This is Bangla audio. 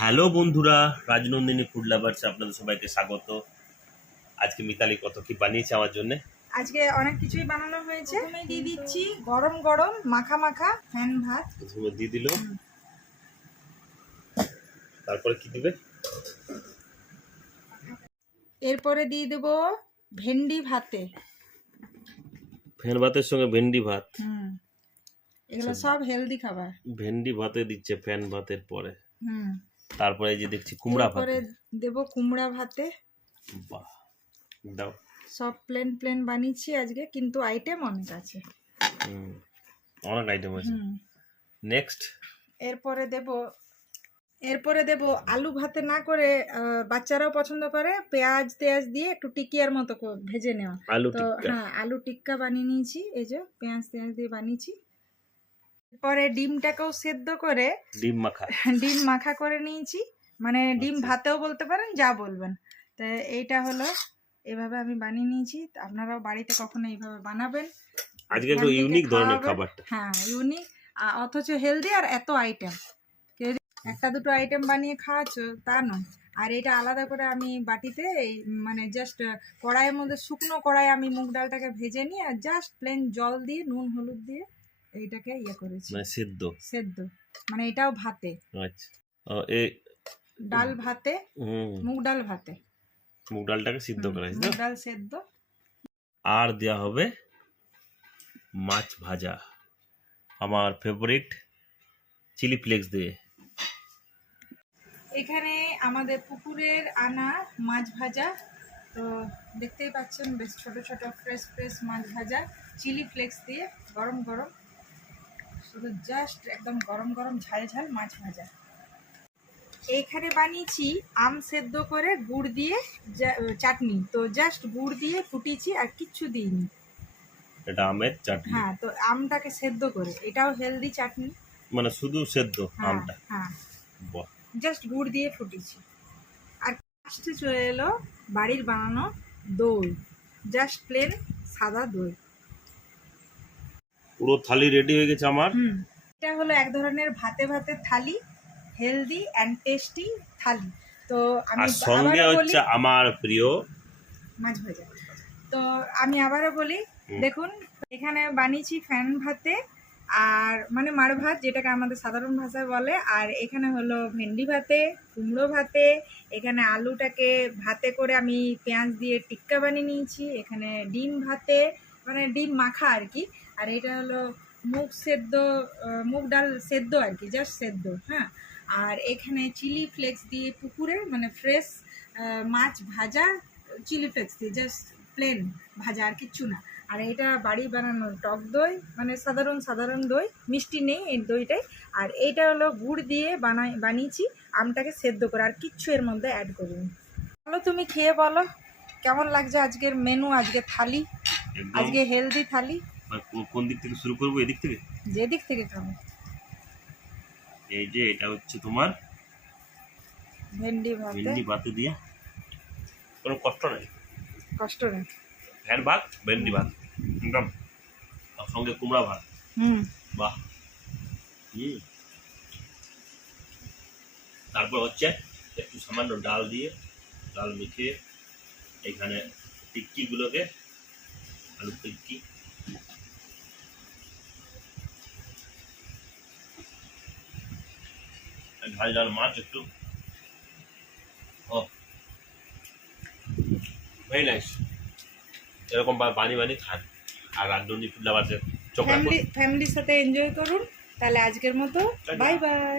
হ্যালো বন্ধুরা, রাজনন্দিনী ফুড লাভার্সে আপনাদের সবাইকে স্বাগত। আজকে মিতালি কত কি বানিয়েছে আমার জন্য। আজকে অনেক কিছুই বানানো হয়েছে। প্রথমে দিয়ে দিচ্ছি গরম গরম মাখা মাখা ফ্যান ভাত। প্রথমে দিয়ে দিল, তারপরে কি দিবে? এরপরে দিয়ে দেব ভেন্ডি ভাতে। ফ্যান ভাতের সঙ্গে ভেন্ডি ভাত। এগুলো সব হেলদি খাবার। ভেন্ডি ভাতে দিচ্ছে ফ্যান ভাতের পরে। হুম। তারপরে এই যে দেখছি কুমড়া ভাতে। এরপরে দেব কুমড়া ভাতে। বাহ, দাও। সব প্লেন প্লেন বানিয়েছি আজকে, কিন্তু আইটেম অনেক আছে। অনেক আইটেম আছে। নেক্সট এরপরে দেব আলু ভাতে না করে, বাচ্চারাও পছন্দ করে, পেঁয়াজ তেয়াজ দিয়ে একটু টিকিয়ার মতো ভেজে নেওয়া। আলু তো টিক্কা। হ্যাঁ, আলু টিক্কা বানিয়ে নিয়েছি, এই যে পেঁয়াজ তেয়াজ দিয়ে বানিয়েছি। পরে ডিমটাকেও সেদ্ধ করে ডিম মাখা। ডিম মাখা করে নিয়েছি, মানে ডিম ভাতেও বলতে পারেন, যা বলবেন। তো এইটা হলো, এভাবে আমি বানিয়ে নিয়েছি। আপনারাও বাড়িতে কখনো এইভাবে বানাবেন। আজকে একটু ইউনিক ধরনের খাবারটা। হ্যাঁ, ইউনিক, অথচ হেলদি, আর এত আইটেম। কেউ একটা দুটো আইটেম বানিয়ে খাওয়াচ্ছ তা নয়। আর এটা আলাদা করে আমি বাটিতে মানে জাস্ট কড়াইয়ের মধ্যে, শুকনো কড়াই আমি মুগ ডালটাকে ভেজে নিয়ে আর জাস্ট প্লেন জল দিয়ে নুন হলুদ দিয়ে এইটাকে করেছি, মানে সেদ্ধ, মানে এটাও ভাতে। আচ্ছা, এই ডাল ভাতে, মুগ ডাল ভাতে, মুগ ডালটাকে সিদ্ধ করা হয়েছে। মুগ ডাল সেদ্ধ। আর দেওয়া হবে মাছ ভাজা, আমার ফেভারিট, চিলি ফ্লেক্স দিয়ে। এখানে আমাদের পুকুরের আনা মাছ ভাজা, তো দেখতেই পাচ্ছেন, বেশ ছোট ছোট ফ্রেশ ফ্রেশ মাছ ভাজা, চিলি ফ্লেক্স দিয়ে গরম গরম, শুধু জাস্ট একদম গরম গরম ঝাল ঝাল মাছ ভাজা। এইখানে বানিয়েছি আম সেদ্ধ করে গুড় দিয়ে চাটনি, তো জাস্ট গুড় দিয়ে ফুটিয়েছি, আর কিচ্ছু দিইনি। এটা আমের চাটনি। হ্যাঁ, তো আমটাকে সেদ্ধ করে, এটাও হেলদি চাটনি, মানে শুধু সেদ্ধ আমটা। হ্যাঁ, বাহ, জাস্ট গুড় দিয়ে ফুটিয়েছি। আর লাস্টে চলে এলো বাড়ির বানানো দই, জাস্ট প্লেন সাদা দই। পুরো থালি রেডি হয়ে গেছে আমার। এটা হলো এক ধরনের ভাতে ভাতে থালি, হেলদি অ্যান্ড টেস্টি থালি। তো আমি সঙ্গে হচ্ছে আমার প্রিয় মাছ ভাজা। তো আমি আবারও বলি, দেখুন এখানে বানিয়েছি ফ্যান ভাতে, আর মানে মাড় ভাত, যেটাকে আমাদের সাধারণ ভাষায় বলে। আর এখানে হলো ভেন্ডি ভাতে, কুমড়ো ভাতে, এখানে আলুটাকে ভাতে করে আমি পেঁয়াজ দিয়ে টিক্কা বানিয়ে নিয়েছি, এখানে ডিম ভাতে, মানে ডিম মাখা আর কি। আর এটা হলো মুগ ডাল সেদ্ধ আর কি, জাস্ট সেদ্ধ। হ্যাঁ, আর এখানে চিলি ফ্লেক্স দিয়ে পুকুরের, মানে ফ্রেশ মাছ ভাজা, চিলি ফ্লেক্স দিয়ে জাস্ট প্লেন ভাজা, আর কিচ্ছু না। আর এটা বাড়ি বানানো টক দই, মানে সাধারণ দই, মিষ্টি নেই এই দইটাই। আর এইটা হলো গুড় দিয়ে বানিয়েছি আমটাকে সেদ্ধ করে, আর কিচ্ছু এর মধ্যে অ্যাড করিনি। বলো, তুমি খেয়ে বলো কেমন লাগছে আজকের মেনু, আজকের থালি, আজকে হেলদি থালি। কোন দিক থেকে শুরু করবো? এদিক থেকে, যে দিক থেকে খাবো। এই যে এটা হচ্ছে তোমার ভেন্ডি ভাতে দিয়া, কোনো কষ্ট নেই, ফ্যান ভাত, ভেন্ডি ভাত একদম, আর সঙ্গে কুমড়া ভাত। বাহ। তারপর হচ্ছে একটু সামান্য ডাল দিয়ে, ডাল মিশিয়ে এখানে টিক্কিগুলোকে, আলু টিক্কি, ঝাল ঝাল মাছ একটু, ও ভেরি নাইস। এরকম বানিয়ে খান, আর রাজনন্দিনী ফুড লাভার্সের ফ্যামিলির সাথে এনজয় করুন। তাহলে আজকের মতো বাই বাই।